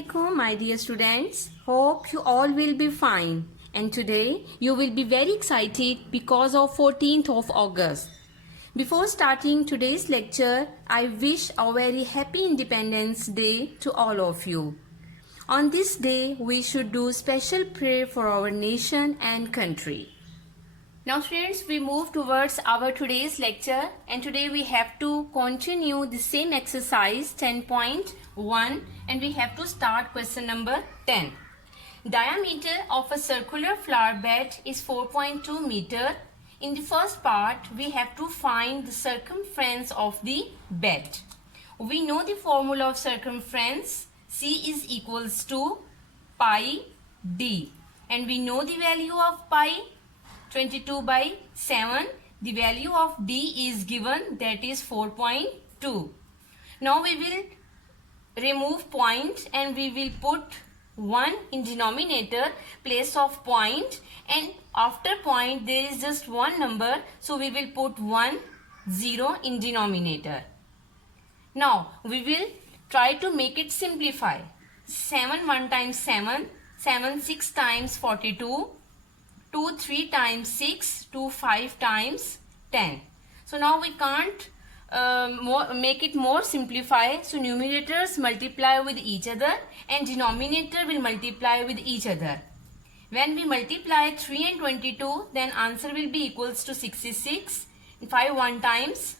Assalamualaikum, my dear students. Hope you all will be fine. And today you will be very excited because of 14th of August. Before starting today's lecture, I wish a very happy Independence Day to all of you. On this day, we should do special prayer for our nation and country. Now friends, we move towards our today's lecture, and today we have to continue the same exercise 10.1 and we have to start question number 10. Diameter of a circular flower bed is 4.2 meter. In the first part, we have to find the circumference of the bed. We know the formula of circumference. C is equals to pi d, and we know the value of pi 22 by 7. The value of d is given, that is 4.2. Now we will remove point and we will put 1 in denominator place of point, and after point there is just one number, so we will put 0 in denominator. Now we will try to make it simplify. 7 1 times 7, 7 6 times 42, 2 3 times 6, 2 5 times 10. So now we can't make it more simplify. So numerators multiply with each other and denominator will multiply with each other. When we multiply 3 and 22, then answer will be equals to 66. 5 1 times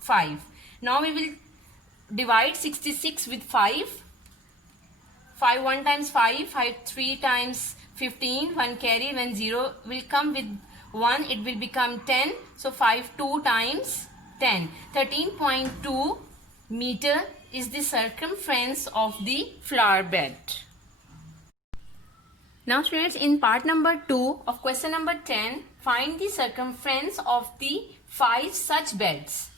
5. Now we will divide 66 with 5. 5 1 times 5, 5 3 times 15, 1 carry, when 0 will come with 1, it will become 10. So 5 2 times 10. 13.2 meter is the circumference of the flower bed. Now students, in part number 2 of question number 10, find the circumference of the 5 such beds.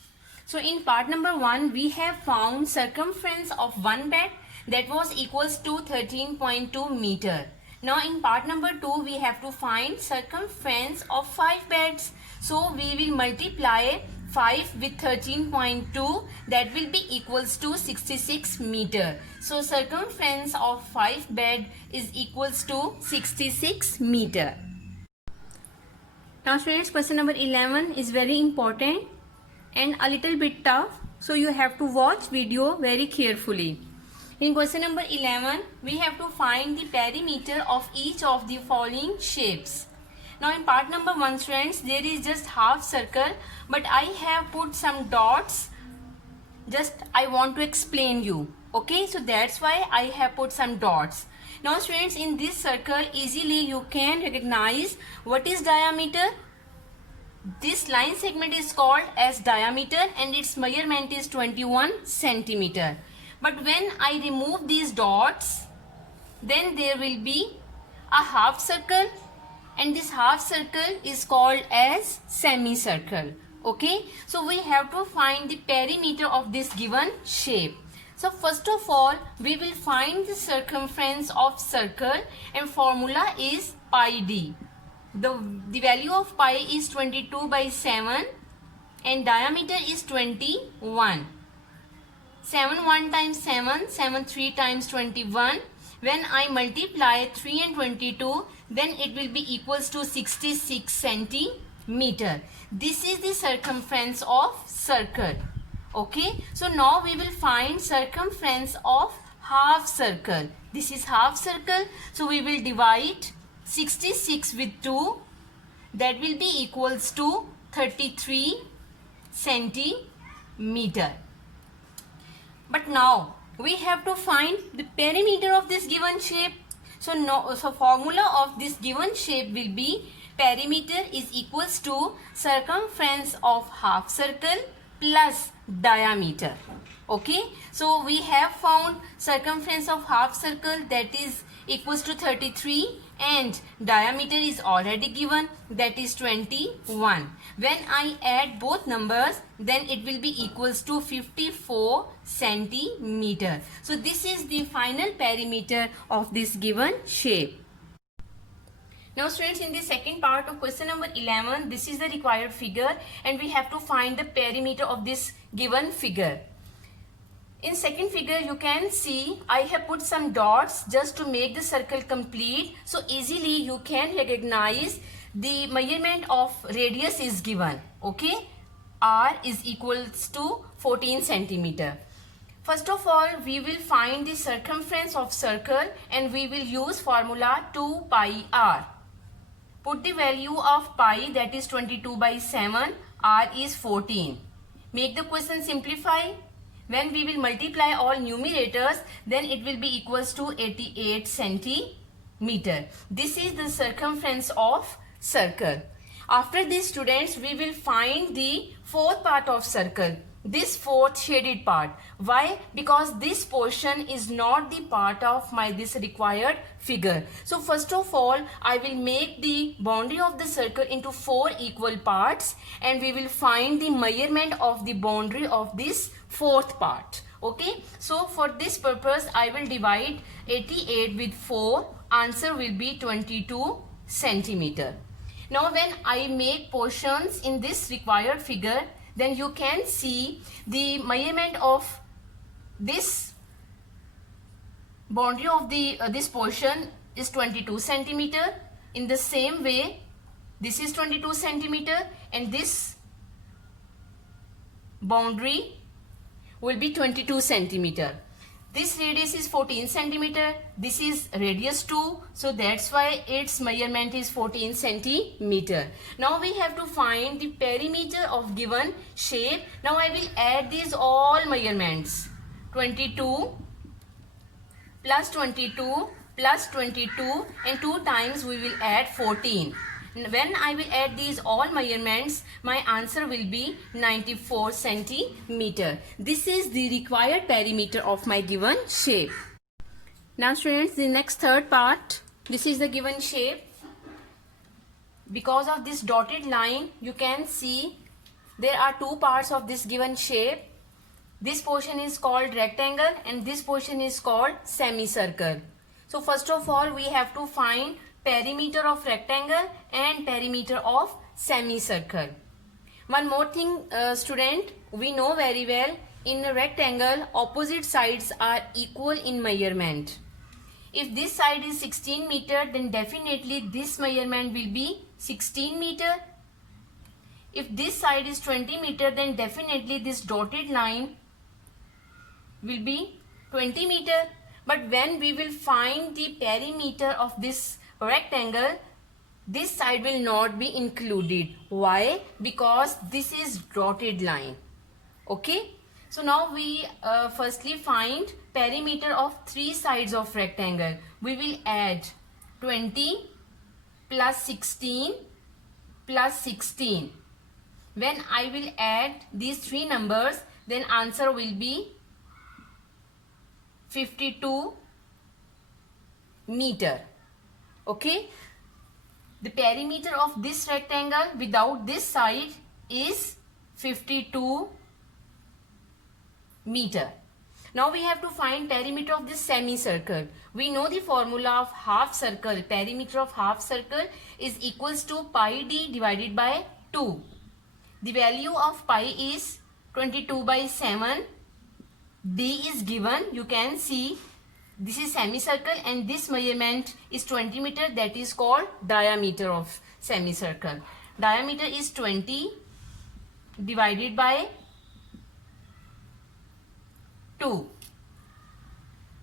So in part number 1, we have found circumference of one bed, that was equals to 13.2 meter. Now in part number 2, we have to find circumference of 5 beds. So we will multiply 5 with 13.2, that will be equals to 66 meter. So circumference of 5 bed is equals to 66 meter. Now students, question number 11 is very important and a little bit tough, so you have to watch video very carefully. In question number 11, we have to find the perimeter of each of the following shapes. Now in part number 1 students, there is just half circle, but I have put some dots. Just I want to explain you. Okay, so that's why I have put some dots. Now students, in this circle easily you can recognize what is diameter. This line segment is called as diameter and its measurement is 21 centimeter. But when I remove these dots, then there will be a half circle, and this half circle is called as semicircle. Okay, so we have to find the perimeter of this given shape. So first of all, we will find the circumference of circle, and formula is pi d. The value of pi is 22 by 7 and diameter is 21. 7 1 times 7, 7 3 times 21. When I multiply 3 and 22, then it will be equals to 66 centimeter. This is the circumference of circle. Okay, so now we will find circumference of half circle. This is half circle, so we will divide 66 with 2. That will be equals to 33 centimeter. But now we have to find the perimeter of this given shape. So formula of this given shape will be perimeter is equals to circumference of half circle plus diameter. Okay, so we have found circumference of half circle, that is equals to 33, and diameter is already given, that is 21. When I add both numbers, then it will be equals to 54 centimeter. So this is the final perimeter of this given shape. Now students, in the second part of question number 11, this is the required figure and we have to find the perimeter of this given figure. In second figure, you can see I have put some dots just to make the circle complete. So easily you can recognize the measurement of radius is given. Okay, R is equals to 14 centimeter. First of all, we will find the circumference of circle and we will use formula 2 pi r. Put the value of pi, that is 22 by 7, r is 14. Make the question simplify. When we will multiply all numerators, then it will be equals to 88 centimeter. This is the circumference of circle. After this, students, we will find the fourth part of circle. This fourth shaded part. Why? Because this portion is not the part of this required figure. So first of all, I will make the boundary of the circle into 4 equal parts and we will find the measurement of the boundary of this fourth part. Okay, so for this purpose I will divide 88 with 4. Answer will be 22 centimeter. Now when I make portions in this required figure, then you can see the measurement of this boundary of the this portion is 22 centimeter. In the same way, this is 22 centimeter and this boundary will be 22 centimeter. This radius is 14 centimeter. This is radius 2. So that's why its measurement is 14 centimeter. Now we have to find the perimeter of given shape. Now I will add these all measurements. 22 plus 22 plus 22 and 2 times we will add 14. When I will add these all measurements, my answer will be 94 centimeter. This is the required perimeter of my given shape. Now students, the next third part, this is the given shape. Because of this dotted line, you can see there are 2 parts of this given shape. This portion is called rectangle and this portion is called semicircle. So first of all, we have to find perimeter of rectangle and perimeter of semicircle. One more thing, student, we know very well, in a rectangle opposite sides are equal in measurement. If this side is 16 meter, then definitely this measurement will be 16 meter. If this side is 20 meter, then definitely this dotted line will be 20 meter. But when we will find the perimeter of this rectangle, this side will not be included. Why? Because this is dotted line. Okay, so now we firstly find perimeter of 3 sides of rectangle. We will add 20 plus 16 plus 16. When I will add these 3 numbers, then answer will be 52 meter. Okay, the perimeter of this rectangle without this side is 52 meter. Now we have to find perimeter of this semicircle. We know the formula of half circle. Perimeter of half circle is equals to pi d divided by 2. The value of pi is 22 by 7. D is given. You can see this is semicircle and this measurement is 20 meter. That is called diameter of semicircle. Diameter is 20 divided by 2.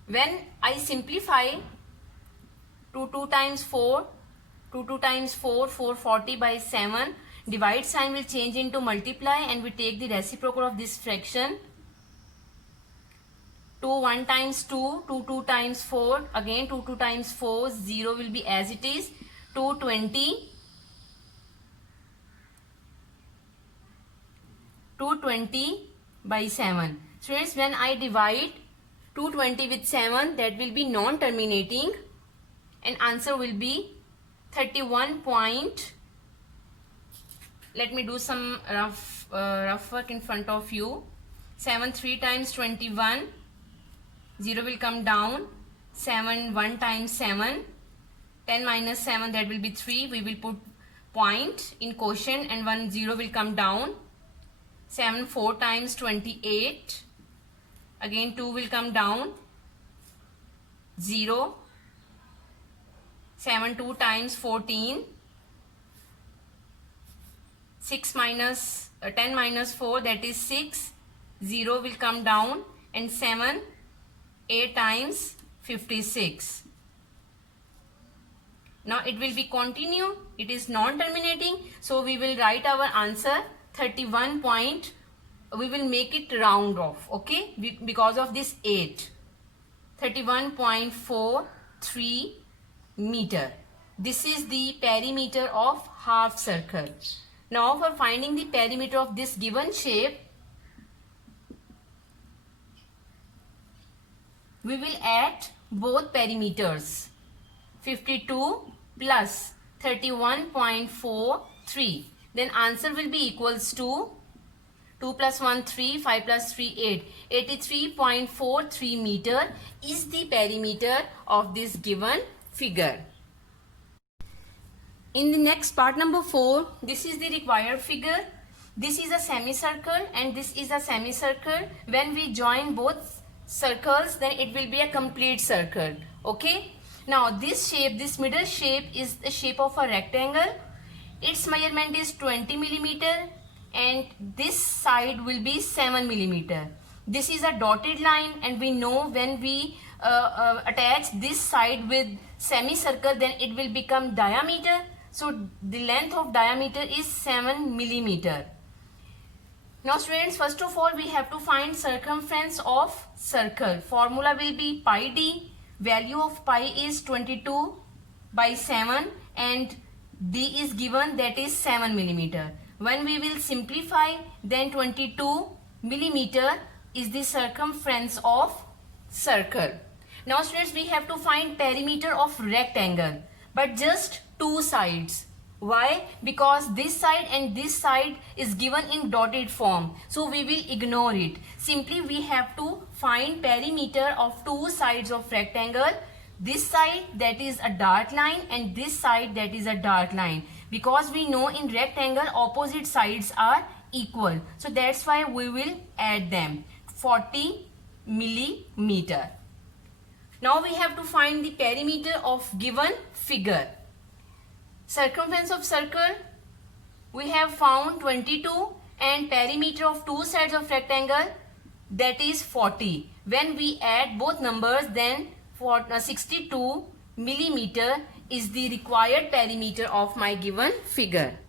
When I simplify 2 times 4, 2 times 4, 440 by 7. Divide sign will change into multiply and we take the reciprocal of this fraction. 2 1 times 2, 2 times 4, again 2 times 4, 0 will be as it is, 220 by 7. Students, when I divide 220 with 7, that will be non-terminating and answer will be 31 point. Let me do some rough work in front of you. 7 3 times 21. 0 will come down. 7 1 times 7. 10 minus 7, that will be 3. We will put point in quotient and 0 will come down. 7 4 times 28. again 2 will come down, 0, 7 2 times 14, 6 minus 10 minus 4, that is 6, 0 will come down, and 7 8 times 56. Now it will be continue, it is non-terminating, so we will write our answer 31 point, we will make it round off, okay, because of this 8. 31.43 meter. This is the perimeter of half circle. Now for finding the perimeter of this given shape, we will add both perimeters. 52 plus 31.43. Then answer will be equals to 2 plus 1 3, 5 plus 3 8. 83.43 meter is the perimeter of this given figure. In the next part number 4, this is the required figure. This is a semicircle and this is a semicircle. When we join both circles, then it will be a complete circle. Okay. Now this shape, this middle shape is the shape of a rectangle. Its measurement is 20 millimeter and this side will be 7 millimeter. This is a dotted line and we know when we attach this side with semicircle, then it will become diameter. So the length of diameter is 7 millimeter. Now students, first of all we have to find circumference of circle. Formula will be pi d. Value of pi is 22 by 7 and d is given, that is 7 millimeter. When we will simplify, then 22 millimeter is the circumference of circle. Now students, we have to find perimeter of rectangle, but just two sides. Why? Because this side and this side is given in dotted form, so we will ignore it. Simply we have to find perimeter of two sides of rectangle. This side, that is a dark line, and this side, that is a dark line. Because we know in rectangle opposite sides are equal, so that's why we will add them. 40 millimeter. Now we have to find the perimeter of given figure. Circumference of circle, we have found 22 and perimeter of two sides of rectangle, that is 40. When we add both numbers, then 62 millimeter is the required perimeter of my given figure.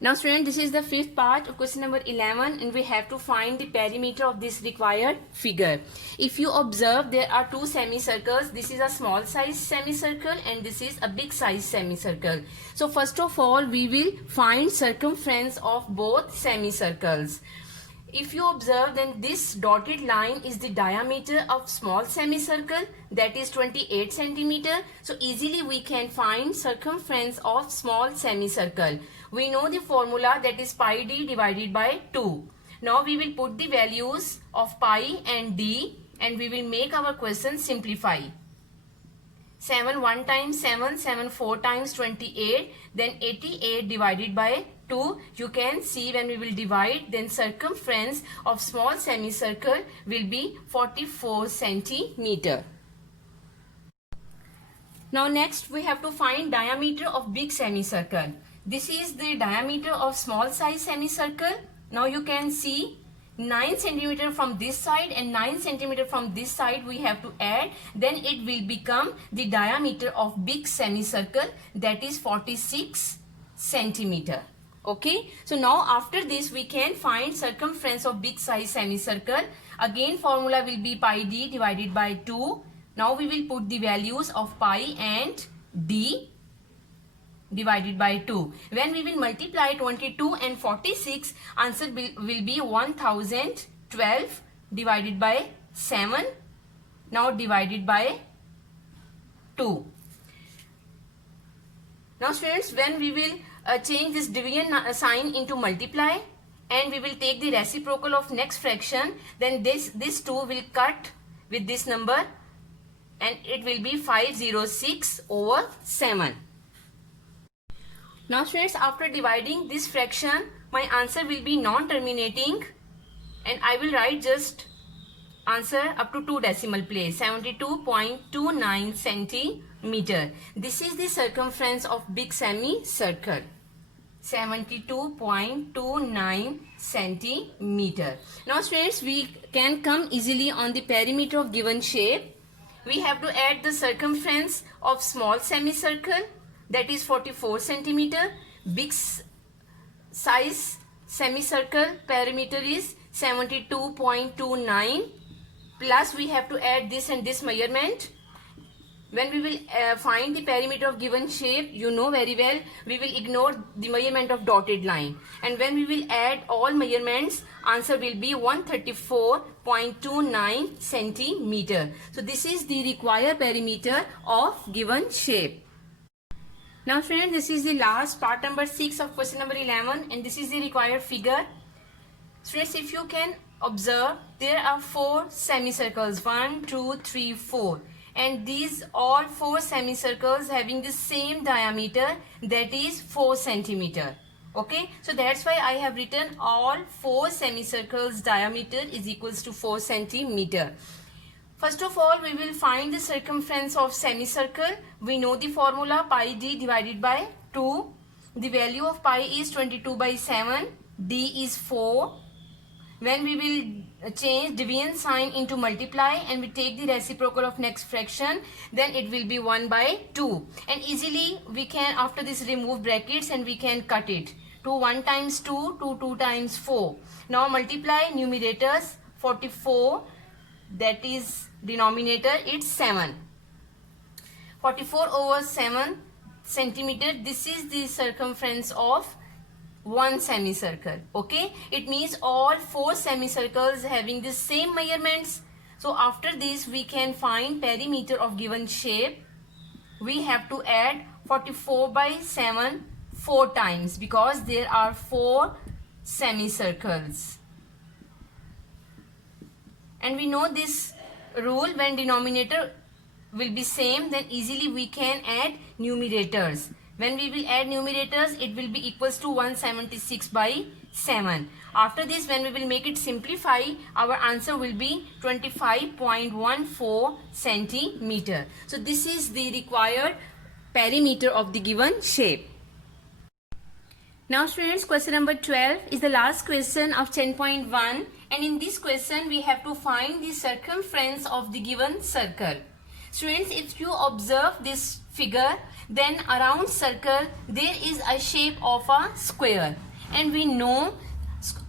Now students, this is the fifth part of question number 11 and we have to find the perimeter of this required figure. If you observe, there are two semicircles. This is a small size semicircle and this is a big size semicircle. So first of all, we will find circumference of both semicircles. If you observe, then this dotted line is the diameter of small semicircle, that is 28 centimeter. So easily we can find circumference of small semicircle. We know the formula, that is pi d divided by 2. Now we will put the values of pi and d and we will make our question simplify. 7 1 times 7, 7 4 times 28, then 88 divided by 2. You can see when we will divide, then circumference of small semicircle will be 44 centimeter. Now next we have to find diameter of big semicircle. This is the diameter of small size semicircle. Now you can see 9 centimeter from this side and 9 centimeter from this side we have to add, then it will become the diameter of big semicircle, that is 46 centimeter. Okay, so now after this we can find circumference of big size semicircle. Again formula will be pi d divided by 2. Now we will put the values of pi and d divided by 2. When we will multiply 22 and 46, answer will be 1012 divided by 7. Now divided by 2. Now students, when we will change this division sign into multiply and we will take the reciprocal of next fraction, then this 2 will cut with this number and it will be 506 over 7. Now students, after dividing this fraction, my answer will be non-terminating and I will write just answer up to 2 decimal place, 72.29 centimeter. This is the circumference of big semicircle, 72.29 centimeter. Now students, we can come easily on the perimeter of given shape. We have to add the circumference of small semicircle, that is 44 centimeter. Big size semicircle perimeter is 72.29, plus we have to add this and this measurement. When we will find the perimeter of given shape, you know very well, we will ignore the measurement of dotted line. And when we will add all measurements, answer will be 134.29 centimeter. So this is the required perimeter of given shape. Now friends, this is the last part number 6 of question number 11, and this is the required figure. Students, if you can observe, there are 4 semicircles, 1, 2, 3, 4. And these all 4 semicircles having the same diameter, that is 4 centimeter. Okay, so that's why I have written all 4 semicircles diameter is equals to 4 centimeter. First of all, we will find the circumference of semicircle. We know the formula, pi d divided by 2. The value of pi is 22 by 7. D is 4. When we will change division sign into multiply and we take the reciprocal of next fraction, then it will be 1 by 2. And easily we can, after this, remove brackets and we can cut it. 2 1 times 2, 2 2 times 4. Now multiply numerators, 44, that is denominator, it's 7. 44 over 7 centimeter, this is the circumference of one semicircle. Okay, it means all 4 semicircles having the same measurements. So after this we can find perimeter of given shape. We have to add 44 by 7 4 times because there are 4 semicircles. And we know this rule, when denominator will be same, then easily we can add numerators. When we will add numerators, it will be equals to 176 by 7. After this, when we will make it simplify, our answer will be 25.14 centimeter. So this is the required perimeter of the given shape. Now students, question number 12 is the last question of 10.1, and in this question we have to find the circumference of the given circle. Students, if you observe this figure, then around circle there is a shape of a square, and we know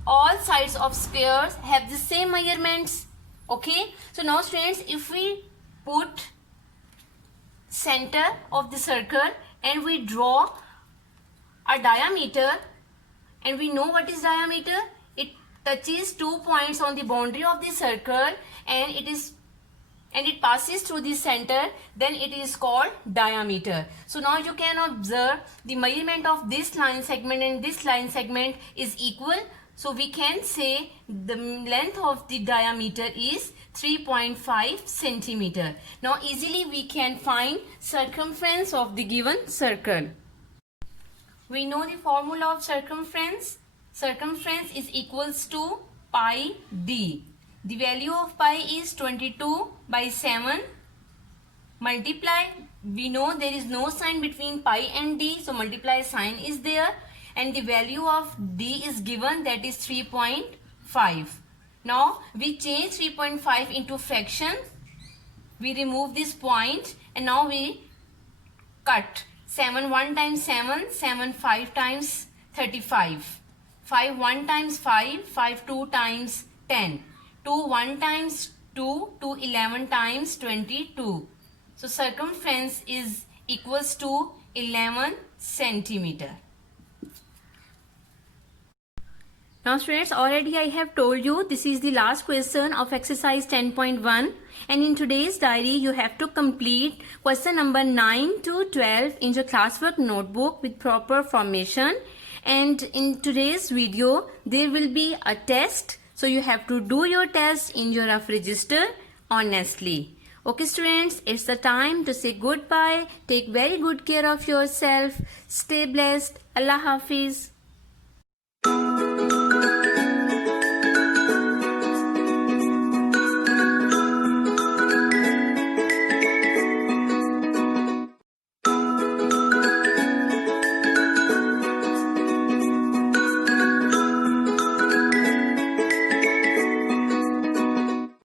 all sides of squares have the same measurements. Okay, so now students, if we put center of the circle and we draw a diameter, and we know what is diameter, it touches 2 points on the boundary of the circle and it passes through the center, then it is called diameter. So now you can observe the measurement of this line segment and this line segment is equal. So we can say the length of the diameter is 3.5 centimeter. Now easily we can find circumference of the given circle. We know the formula of circumference. Circumference is equals to pi d. The value of pi is 22 by 7. Multiply, we know there is no sign between pi and d, so multiply sign is there, and the value of d is given, that is 3.5. Now we change 3.5 into fraction. We remove this point and now we cut. 7 1 times 7, 7 5 times 35. 5 1 times 5, 5 2 times 10. 2 1 times 2, 2 11 times 22. So circumference is equals to 11 centimeter. Now students, already I have told you this is the last question of exercise 10.1, and in today's diary you have to complete question number 9 to 12 in your classwork notebook with proper formation, and in today's video there will be a test. So you have to do your test in your rough register honestly. Okay students, it's the time to say goodbye. Take very good care of yourself. Stay blessed. Allah Hafiz.